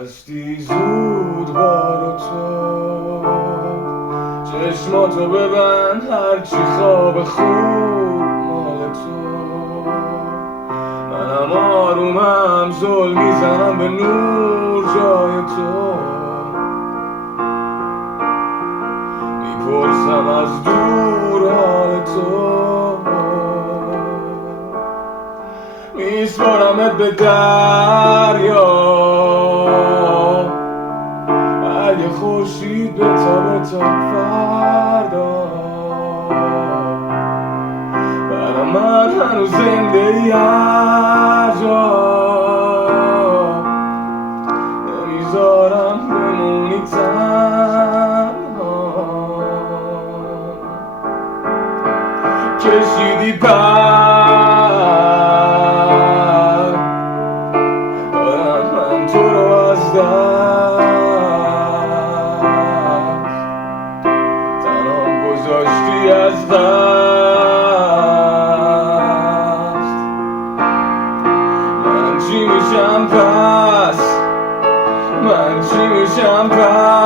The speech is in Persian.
رفتی زود بار تو، چشماتو ببند هرچی خواب خوب مال تو. منم آرومم زل میزنم به نور جای تو، میپرسم از دور حال تو، میسپارمت به دریا. اگه خورشید بتابه تا فردا، برا من هنوز زنده ای هر جا. نمیذارم بمونی تنها، کشیدی پر دارم من تو رو از دست، تنام گذاشتی از دست. من چی میشم پس، من چی میشم پس؟